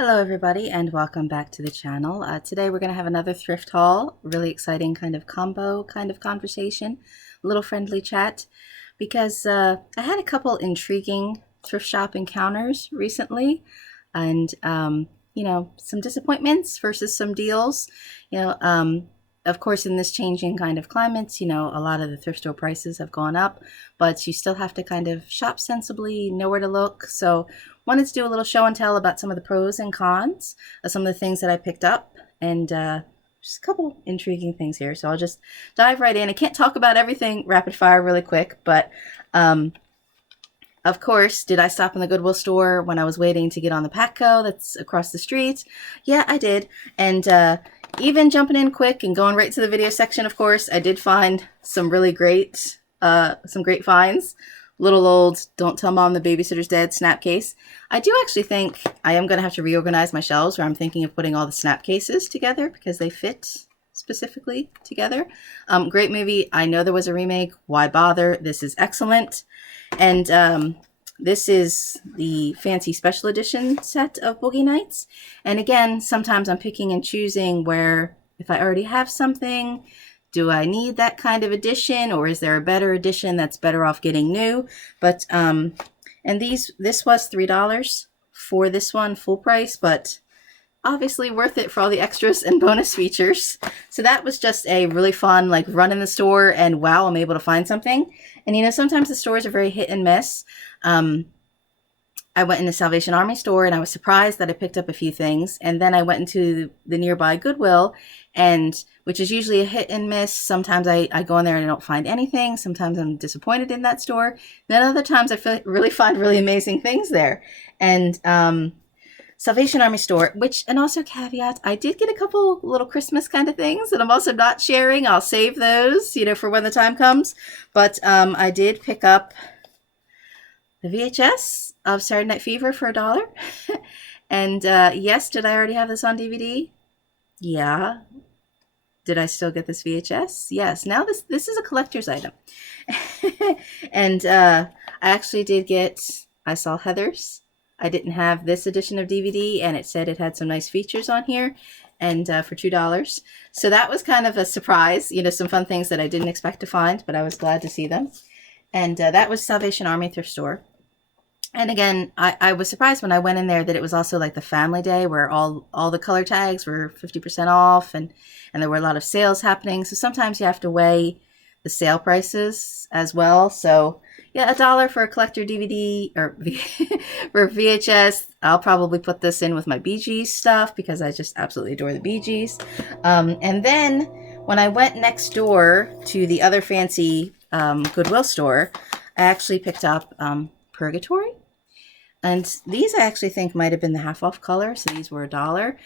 Hello everybody and welcome back to the channel. Today we're going to have another thrift haul, really exciting kind of combo kind of conversation, a little friendly chat, because I had a couple intriguing thrift shop encounters recently and some disappointments versus some deals. Of course, in this changing kind of climates, a lot of the thrift store prices have gone up, but you still have to kind of shop sensibly, know where to look. So wanted to do a little show and tell about some of the pros and cons of some of the things that I picked up, and just a couple intriguing things here. So I'll just dive right in. I can't talk about everything rapid fire really quick, but of course, did I stop in the Goodwill store when I was waiting to get on the Patco that's across the street? Yeah, I did. And even jumping in quick and going right to the video section, of course, I did find some really great, some great finds. Little old, don't tell mom the babysitter's dead snap case. I do actually think I am going to have to reorganize my shelves, where I'm thinking of putting all the snap cases together because they fit specifically together. Great movie. I know there was a remake. Why bother? This is excellent. And this is the fancy special edition set of Boogie Nights. And again, sometimes I'm picking and choosing where, if I already have something, do I need that kind of edition, or is there a better edition that's better off getting new? But and this was $3 for this one, full price, but obviously worth it for all the extras and bonus features. So that was just a really fun, like, run in the store and wow, I'm able to find something. And sometimes the stores are very hit and miss. I went in the Salvation Army store and I was surprised that I picked up a few things. And then I went into the nearby Goodwill, and which is usually a hit and miss. Sometimes I go in there and I don't find anything. Sometimes I'm disappointed in that store. Then other times I really find really amazing things there. And Salvation Army store, and also caveat, I did get a couple little Christmas kind of things that I'm also not sharing. I'll save those, for when the time comes. But I did pick up the VHS of Saturday Night Fever for $1. And yes, did I already have this on DVD? Yeah. Did I still get this VHS? Yes. Now this is a collector's item. And I actually did I saw Heather's. I didn't have this edition of DVD, and it said it had some nice features on here, and for $2. So that was kind of a surprise, some fun things that I didn't expect to find, but I was glad to see them. And that was Salvation Army thrift store. And again, I was surprised when I went in there that it was also like the family day, where all the color tags were 50% off, and there were a lot of sales happening. So sometimes you have to weigh the sale prices as well. So yeah, $1 for a collector DVD or for VHS. I'll probably put this in with my Bee Gees stuff because I just absolutely adore the Bee Gees. And then when I went next door to the other fancy Goodwill store, I actually picked up Purgatory. And these I actually think might have been the half off color. So these were $1.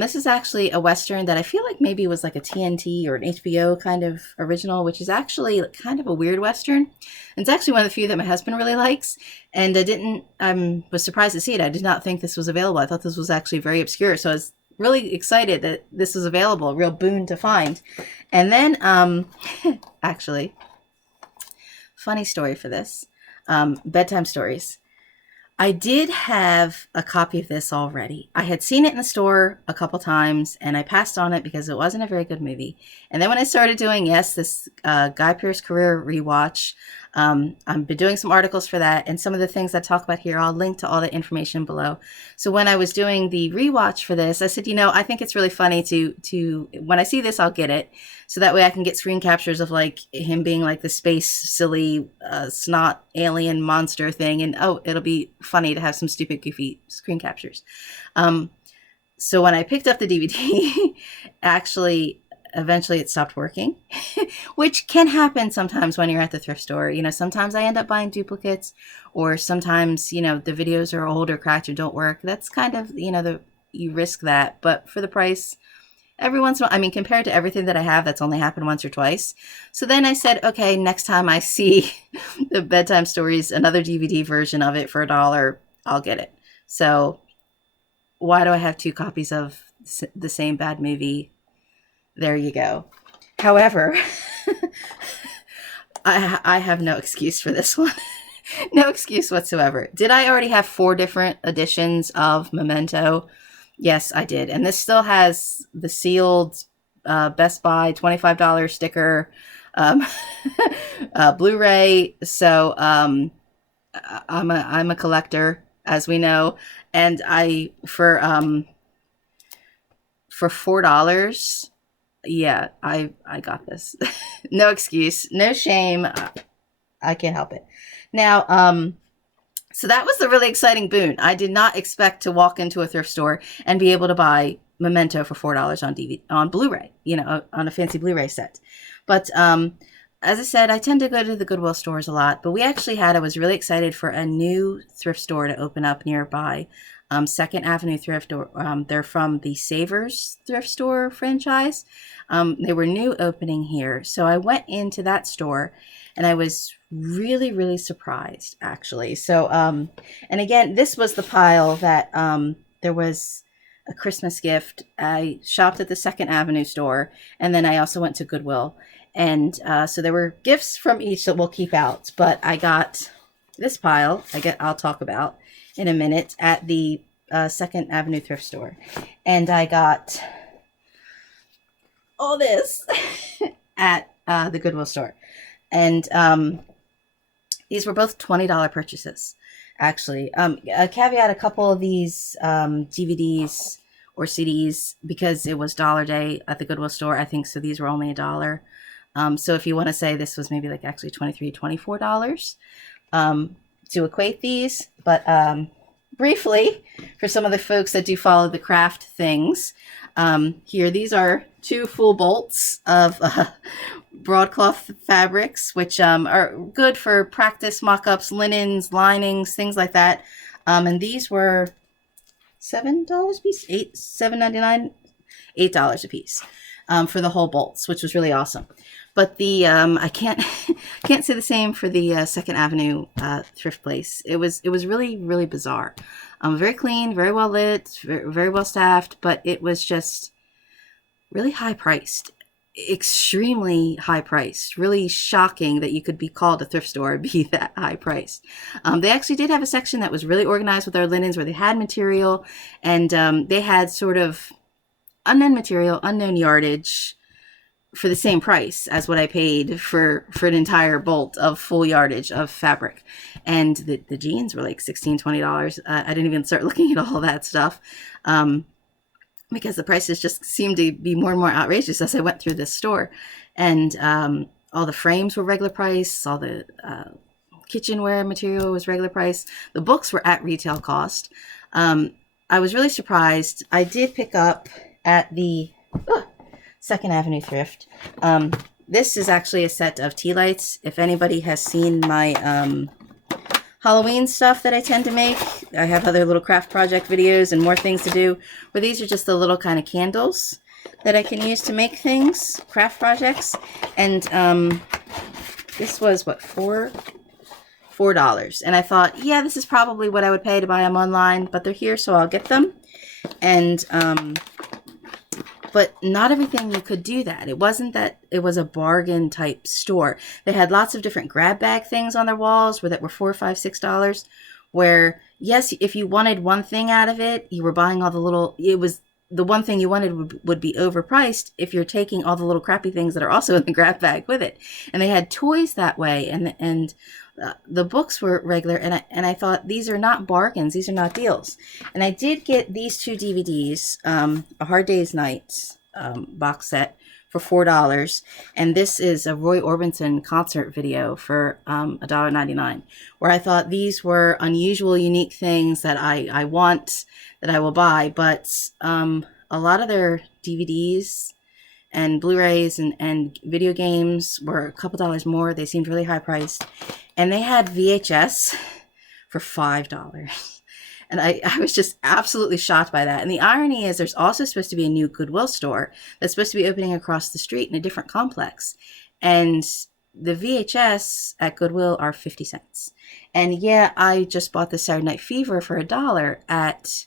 This is actually a Western that I feel like maybe was like a TNT or an HBO kind of original, which is actually kind of a weird Western. And it's actually one of the few that my husband really likes. And I was surprised to see it. I did not think this was available. I thought this was actually very obscure. So I was really excited that this was available, a real boon to find. And then actually, funny story for this, bedtime stories. I did have a copy of this already. I had seen it in the store a couple times, and I passed on it because it wasn't a very good movie. And then when I started doing, this Guy Pearce career rewatch, I've been doing some articles for that, and some of the things I talk about here, I'll link to all the information below. So when I was doing the rewatch for this, I said, I think it's really funny to when I see this, I'll get it. So that way I can get screen captures of like him being like the space silly snot alien monster thing. And it'll be funny to have some stupid goofy screen captures. So when I picked up the DVD, actually, eventually it stopped working, which can happen sometimes when you're at the thrift store. Sometimes I end up buying duplicates, or sometimes, the videos are old or cracked or don't work. That's kind of, you risk that. But for the price, every once in a while, compared to everything that I have, that's only happened once or twice. So then I said, okay, next time I see the Bedtime Stories, another DVD version of it for $1, I'll get it. So why do I have two copies of the same bad movie? There you go. However, I have no excuse for this one. No excuse whatsoever. Did I already have 4 different editions of Memento? Yes, I did. And this still has the sealed Best Buy $25 sticker, um, Blu-ray. So I'm a collector, as we know, and I for $4, yeah, I got this. No excuse, no shame. I can't help it. Now, so that was the really exciting boon. I did not expect to walk into a thrift store and be able to buy Memento for $4 on DVD on Blu-ray, on a fancy Blu-ray set. But as I said, I tend to go to the Goodwill stores a lot. But I was really excited for a new thrift store to open up nearby. Second Avenue Thrift, they're from the Savers thrift store franchise. They were new opening here, so I went into that store, and I was really, really surprised, actually. So, and again, this was the pile that there was a Christmas gift. I shopped at the Second Avenue store, and then I also went to Goodwill. And so there were gifts from each that we'll keep out. But I got this pile, I'll talk about in a minute, at the Second Avenue thrift store. And I got all this at the Goodwill store. And these were both $20 purchases, actually. Caveat, a couple of these DVDs or CDs, because it was Dollar Day at the Goodwill store, I think, so these were only $1. So if you want to say this was maybe like actually $23, $24 to equate these. But briefly, for some of the folks that do follow the craft things, here, these are 2 full bolts of broadcloth fabrics, which are good for practice mock-ups, linens, linings, things like that. And these were $7 a piece, $7.99, $8 a piece for the whole bolts, which was really awesome. But the I can't say the same for the Second Avenue thrift place. It was really, really bizarre. Very clean, very well lit, very well staffed, but it was just really high priced, extremely high priced. Really shocking that you could be called a thrift store and be that high priced. They actually did have a section that was really organized with their linens, where they had material, and they had sort of unknown material, unknown yardage, for the same price as what I paid for an entire bolt of full yardage of fabric. And the jeans were like $16, $20. I didn't even start looking at all that stuff because the prices just seemed to be more and more outrageous as I went through this store. And all the frames were regular price. All the kitchenware material was regular price. The books were at retail cost. I was really surprised. I did pick up at the Second Avenue Thrift. This is actually a set of tea lights. If anybody has seen my Halloween stuff that I tend to make, I have other little craft project videos and more things to do, where these are just the little kind of candles that I can use to make things, craft projects. And this was, what, $4? And I thought, yeah, this is probably what I would pay to buy them online, but they're here, so I'll get them. And but not everything you could do that. It wasn't that it was a bargain type store. They had lots of different grab bag things on their walls that were $4, $5, $6, where, yes, if you wanted one thing out of it, you were buying all the little, it was the one thing you wanted would be overpriced if you're taking all the little crappy things that are also in the grab bag with it. And they had toys that way, and the books were regular, and I thought, these are not bargains, these are not deals. And I did get these 2 DVDs, A Hard Day's Night box set for $4, and this is a Roy Orbison concert video for $1.99, where I thought these were unusual, unique things that I want, that I will buy. But a lot of their DVDs and Blu-rays and video games were a couple dollars more. They seemed really high priced. And they had VHS for $5. And I was just absolutely shocked by that. And the irony is, there's also supposed to be a new Goodwill store that's supposed to be opening across the street in a different complex. And the VHS at Goodwill are 50 cents. And yeah, I just bought the Saturday Night Fever for $1 at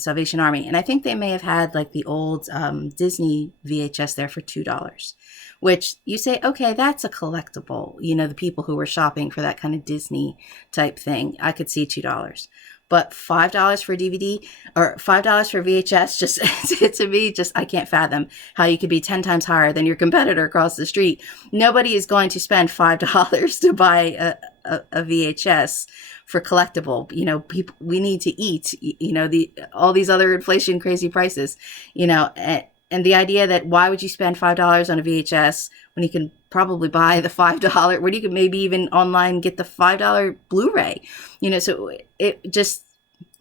Salvation Army. And I think they may have had like the old Disney VHS there for $2. Which you say, okay, that's a collectible. You know, the people who were shopping for that kind of Disney type thing, I could see $2. but $5 for a DVD or $5 for VHS, just to me, just I can't fathom how you could be 10 times higher than your competitor across the street. Nobody is going to spend $5 to buy a VHS for collectible. You know, people, we need to eat, you know, all these other inflation crazy prices, you know, and the idea that why would you spend $5 on a VHS when you can probably buy the $5, when you could maybe even online get the $5 Blu-ray, you know, so it just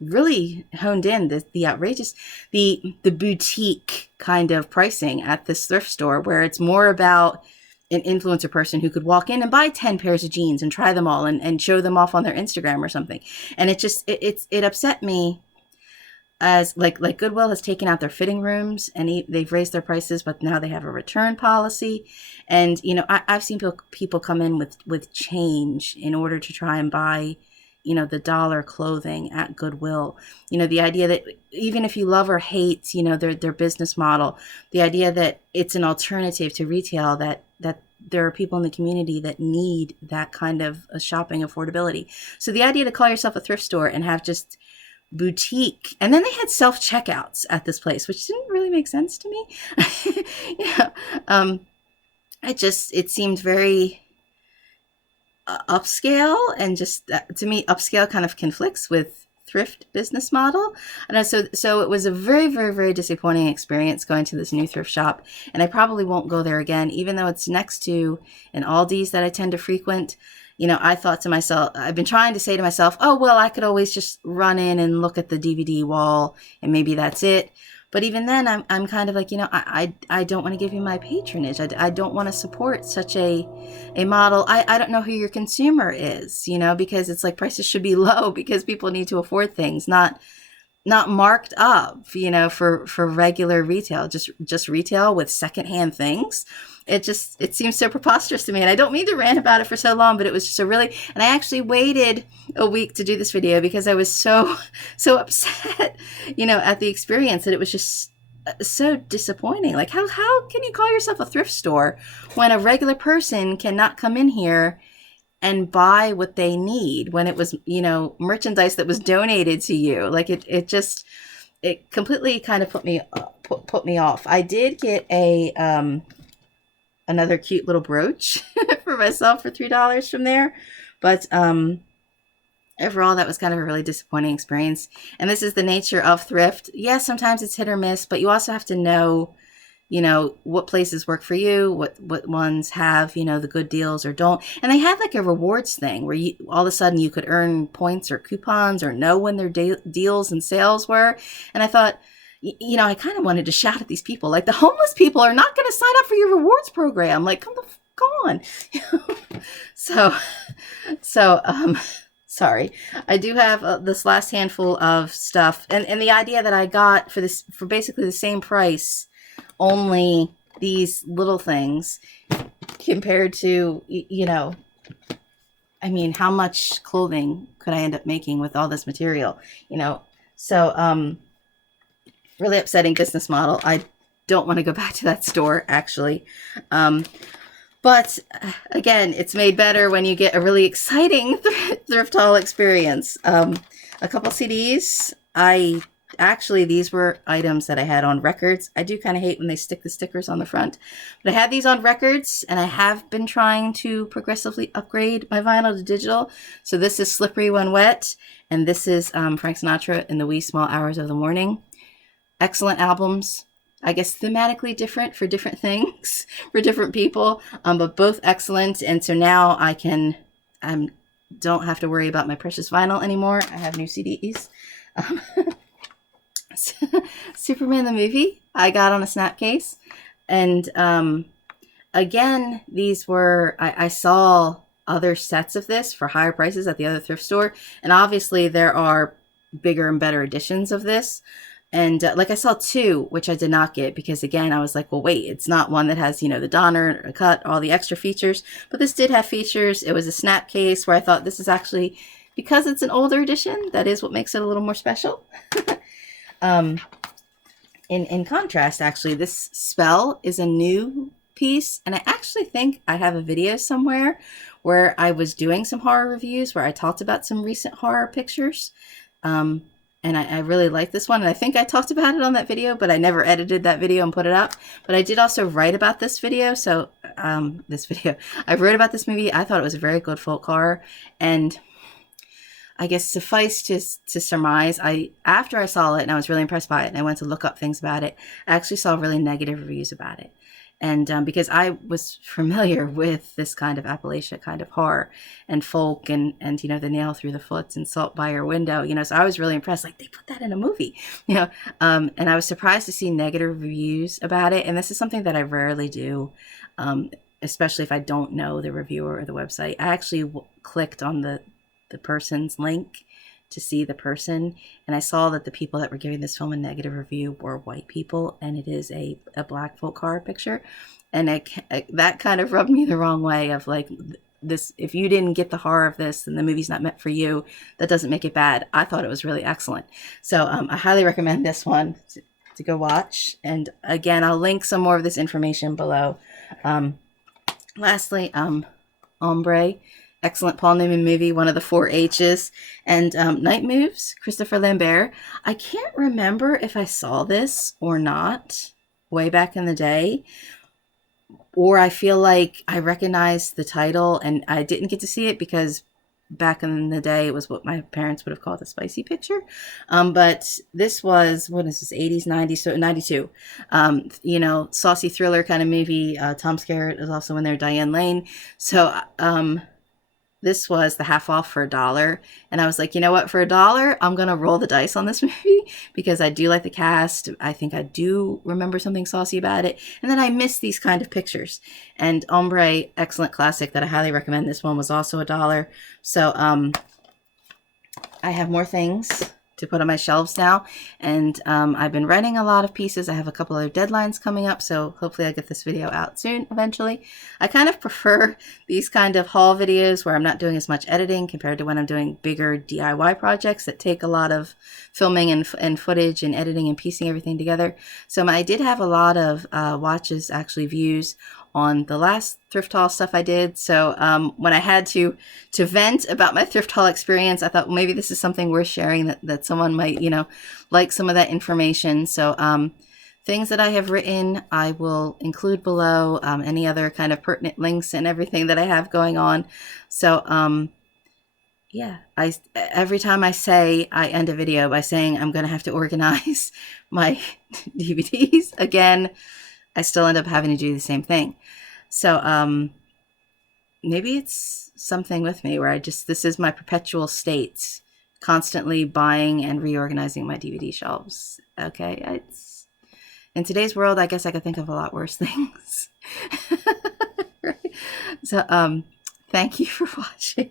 really honed in the outrageous, the boutique kind of pricing at this thrift store, where it's more about an influencer person who could walk in and buy 10 pairs of jeans and try them all and show them off on their Instagram or something. And it just, it upset me, as like Goodwill has taken out their fitting rooms and they've raised their prices, but now they have a return policy. And, you know, I've seen people come in with change in order to try and buy, you know, the dollar clothing at Goodwill. You know, the idea that even if you love or hate, you know, their business model, the idea that it's an alternative to retail, that there are people in the community that need that kind of a shopping affordability. So the idea to call yourself a thrift store and have just boutique, and then they had self-checkouts at this place, which didn't really make sense to me. Yeah. It seemed very upscale, and just to me, upscale kind of conflicts with thrift business model. And so it was a very, very, very disappointing experience going to this new thrift shop, and I probably won't go there again, even though it's next to an Aldi's that I tend to frequent. You know, I thought to myself, I've been trying to say to myself, oh, well, I could always just run in and look at the DVD wall and maybe that's it. But even then, I'm kind of like, you know, I don't want to give you my patronage. I don't want to support such a model. I don't know who your consumer is, you know, because it's like prices should be low because people need to afford things, not marked up, you know, for regular retail, just retail with secondhand things. It seems so preposterous to me, and I don't mean to rant about it for so long, but it was just and I actually waited a week to do this video because I was so upset, you know, at the experience, that it was just so disappointing. Like, how can you call yourself a thrift store when a regular person cannot come in here and buy what they need, when it was, you know, merchandise that was donated to you? Like, it completely kind of put me off. I did get another cute little brooch for myself for $3 from there. But overall, that was kind of a really disappointing experience. And this is the nature of thrift. Yes, sometimes it's hit or miss, but you also have to know, you know, what places work for you, what ones have, you know, the good deals or don't. And they had like a rewards thing where all of a sudden you could earn points or coupons or know when their deals and sales were. And I thought, you know, I kind of wanted to shout at these people, like, the homeless people are not going to sign up for your rewards program. Like, come on. So, sorry. I do have this last handful of stuff, and the idea that I got for basically the same price, only these little things compared to, you know, I mean, how much clothing could I end up making with all this material, you know? So, really upsetting business model. I don't want to go back to that store, actually. But again, it's made better when you get a really exciting thrift haul experience. A couple CDs. These were items that I had on records. I do kind of hate when they stick the stickers on the front, but I had these on records, and I have been trying to progressively upgrade my vinyl to digital. So this is Slippery When Wet, and this is Frank Sinatra in the Wee Small Hours of the Morning. Excellent albums. I guess thematically different for different things, for different people, but both excellent. And so now I don't have to worry about my precious vinyl anymore. I have new CDs. Superman the movie I got on a snapcase, and again, these were I saw other sets of this for higher prices at the other thrift store, and obviously there are bigger and better editions of this. And like I saw two, which I did not get because, again, I was like, well, wait, it's not one that has, you know, the donner, cut, all the extra features. But this did have features. It was a snap case where I thought this is actually, because it's an older edition, that is what makes it a little more special. In contrast, actually, this Spell is a new piece. And I actually think I have a video somewhere where I was doing some horror reviews where I talked about some recent horror pictures And I really like this one. And I think I talked about it on that video, but I never edited that video and put it up. But I did also write about this video. So I wrote about this movie. I thought it was a very good folk horror. And I guess suffice to surmise, after I saw it and I was really impressed by it and I went to look up things about it, I actually saw really negative reviews about it. And because I was familiar with this kind of Appalachia kind of horror and folk and the nail through the foot and salt by your window, so I was really impressed. Like, they put that in a movie, and I was surprised to see negative reviews about it. And this is something that I rarely do, especially if I don't know the reviewer or the website. I actually clicked on the person's link to see the person, and I saw that the people that were giving this film a negative review were white people, and it is a black folk horror picture. And that kind of rubbed me the wrong way of like, this, if you didn't get the horror of this, then the movie's not meant for you. That doesn't make it bad. I thought it was really excellent. So I highly recommend this one to go watch. And again, I'll link some more of this information below. Lastly, Ombre. Excellent Paul Newman movie, one of the 4 H's. And Night Moves, Christopher Lambert. I can't remember if I saw this or not way back in the day, or I feel like I recognized the title and I didn't get to see it because back in the day it was what my parents would have called a spicy picture. But this was, what is this, 80s, 90s, so 92. Saucy thriller kind of movie. Tom Skerritt is also in there, Diane Lane. So this was the half off for $1. And I was like, you know what, for $1, I'm going to roll the dice on this movie because I do like the cast. I think I do remember something saucy about it. And then I miss these kind of pictures. And Ombre, excellent classic that I highly recommend. This one was also $1. So I have more things to put on my shelves now. And I've been writing a lot of pieces. I have a couple other deadlines coming up, so hopefully I'll get this video out soon eventually. I kind of prefer these kind of haul videos where I'm not doing as much editing compared to when I'm doing bigger DIY projects that take a lot of filming and footage and editing and piecing everything together. So I did have a lot of watches, actually views, on the last thrift haul stuff I did. So when I had to vent about my thrift haul experience, I thought, well, maybe this is something worth sharing that someone might, like some of that information. So things that I have written, I will include below, any other kind of pertinent links and everything that I have going on. So yeah, every time I end a video by saying I'm going to have to organize my DVDs again, I still end up having to do the same thing. So maybe it's something with me where this is my perpetual state, constantly buying and reorganizing my DVD shelves. Okay, in today's world, I guess I could think of a lot worse things. Right? So thank you for watching.